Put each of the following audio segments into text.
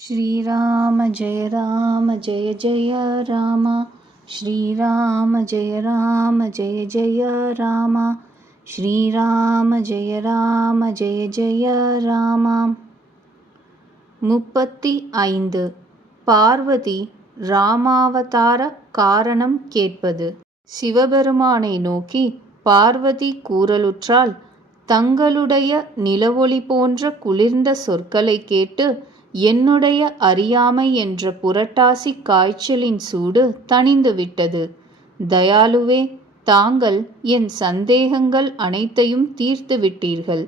श्रीराम जय राम जय जय राम श्रीराम जय राम जय जय राम श्रीराम जय राम जय जय राम முப்பத்தி ஐந்து பார்வதி ராமாவதார காரணம் கேட்பது சிவபெருமானை நோக்கி பார்வதி கூறலுற்றால் தங்களுடைய நிலவொளி போன்ற குளிர்ந்த சொற்களை கேட்டு என்னுடைய அறியாமை என்ற புரட்டாசி காய்ச்சலின் சூடு தணிந்துவிட்டது. தயாலுவே தாங்கள் என் சந்தேகங்கள் அனைத்தையும் தீர்த்து விட்டீர்கள்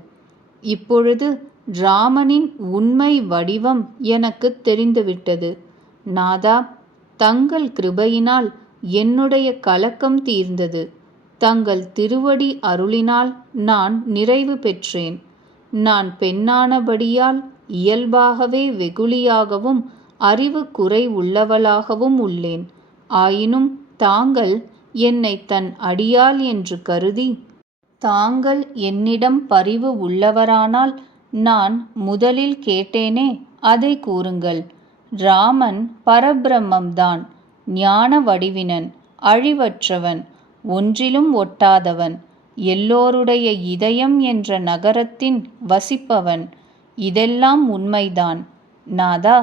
இப்பொழுது ராமனின் உண்மை வடிவம் எனக்கு தெரிந்துவிட்டது. நாதா தங்கள் கிருபையினால் என்னுடைய கலக்கம் தீர்ந்தது. தங்கள் திருவடி அருளினால் நான் நிறைவு பெற்றேன். நான் பெண்ணானபடியால் இயல்பாகவே வெகுளியாகவும் அறிவு குறை உள்ளவளாகவும் உள்ளேன். ஆயினும் தாங்கள் என்னை தன் அடியாள் என்று கருதி தாங்கள் என்னிடம் பரிவு உள்ளவரானால் நான் முதலில் கேட்டேனே அதை கூறுங்கள். ராமன் பரபிரம்மம்தான் ஞான வடிவினன் அழிவற்றவன் ஒன்றிலும் ஒட்டாதவன். எல்லோருடைய இதயம் என்ற நகரத்தின் வசிப்பவன் இதெல்லாம் உண்மைதான். நாதா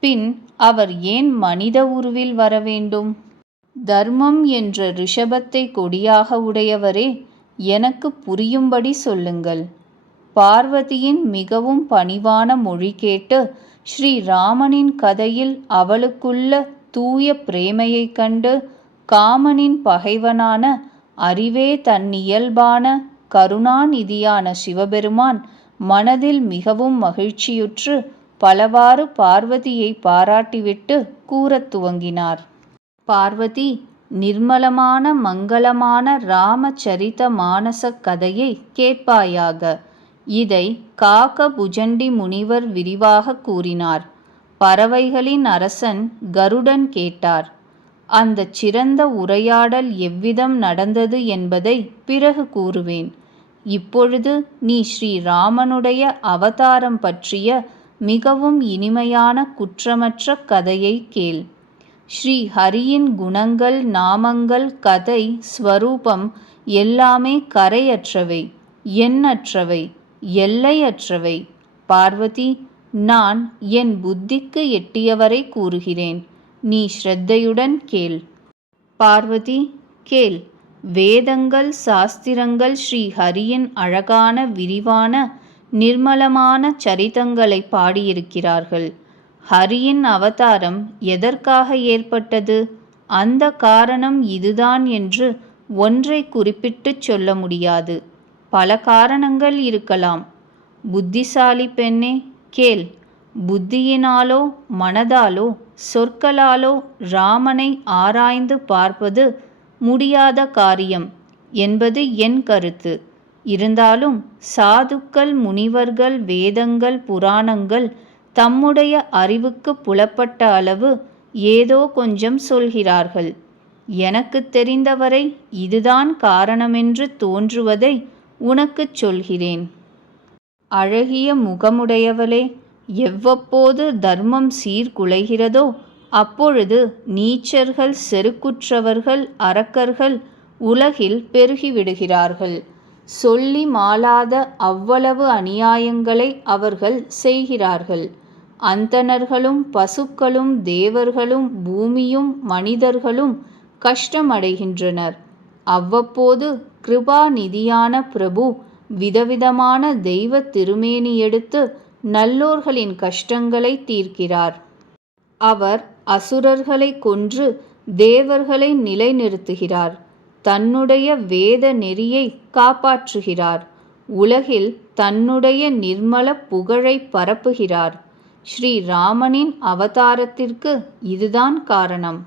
பின் அவர் ஏன் மனித உருவில் வர வேண்டும்? தர்மம் என்ற ரிஷபத்தை கொடியாக உடையவரே எனக்கு புரியும்படி சொல்லுங்கள். பார்வதியின் மிகவும் பணிவான மொழி கேட்டு ஸ்ரீராமனின் கதையில் அவளுக்குள்ள தூய பிரேமையைக் கண்டு காமனின் பகைவனான அறிவே தன் இயல்பான கருணாநிதியான சிவபெருமான் மனதில் மிகவும் மகிழ்ச்சியுற்று பலவாறு பார்வதியை பாராட்டிவிட்டு கூறத் துவங்கினார். பார்வதி நிர்மலமான மங்களமான ராமச்சரித மானச கதையை கேட்பாயாக. இதை காக புஜண்டி முனிவர் விரிவாக கூறினார். பறவைகளின் அரசன் கருடன் கேட்டார். அந்த சிறந்த உரையாடல் எவ்விதம் நடந்தது என்பதை பிறகு கூறுவேன். இப்பொழுது நீ ஸ்ரீராமனுடைய அவதாரம் பற்றிய மிகவும் இனிமையான குற்றமற்ற கதையை கேள். ஸ்ரீ ஹரியின் குணங்கள் நாமங்கள் கதை ஸ்வரூபம் எல்லாமே கரையற்றவை எண்ணற்றவை எல்லையற்றவை. பார்வதி நான் என் புத்திக்கு எட்டியவரை கூறுகிறேன். நீ ஸ்ரத்தையுடன் கேள். பார்வதி கேள். வேதங்கள் சாஸ்திரங்கள் ஸ்ரீ ஹரியின் அழகான விரிவான நிர்மலமான சரிதங்களை பாடியிருக்கிறார்கள். ஹரியின் அவதாரம் எதற்காக ஏற்பட்டது? அந்த காரணம் இதுதான் என்று ஒன்றை குறிப்பிட்டு சொல்ல முடியாது. பல காரணங்கள் இருக்கலாம். புத்திசாலி பெண்ணே கேள். புத்தியினாலோ மனதாலோ சொற்களாலோ ராமனை ஆராய்ந்து பார்ப்பது முடியாத காரியம் என்பது என் கருத்து. இருந்தாலும் சாதுக்கள் முனிவர்கள் வேதங்கள் புராணங்கள் தம்முடைய அறிவுக்கு புலப்பட்ட அளவு ஏதோ கொஞ்சம் சொல்கிறார்கள். எனக்கு தெரிந்தவரை இதுதான் காரணமென்று தோன்றுவதை உனக்குச் சொல்கிறேன். அழகிய முகமுடையவளே எவ்வப்போது தர்மம் சீர்குலைகிறதோ அப்பொழுது நீச்சர்கள் செருக்குற்றவர்கள் அரக்கர்கள் உலகில் பெருகிவிடுகிறார்கள். சொல்லி மாளாத அவ்வளவு அநியாயங்களை அவர்கள் செய்கிறார்கள். அந்தணர்களும் பசுக்களும் தேவர்களும் பூமியும் மனிதர்களும் கஷ்டமடைகின்றனர். அவ்வப்போது கிருபாநிதியான பிரபு விதவிதமான தெய்வ திருமேனி எடுத்து நல்லோர்களின் கஷ்டங்களை தீர்க்கிறார். அவர் அசுரர்களை கொன்று தேவர்களை நிலைநிறுத்துகிறார். தன்னுடைய வேத நெறியை காப்பாற்றுகிறார். உலகில் தன்னுடைய நிர்மல புகழை பரப்புகிறார். ஸ்ரீ ராமனின் அவதாரத்திற்கு இதுதான் காரணம்.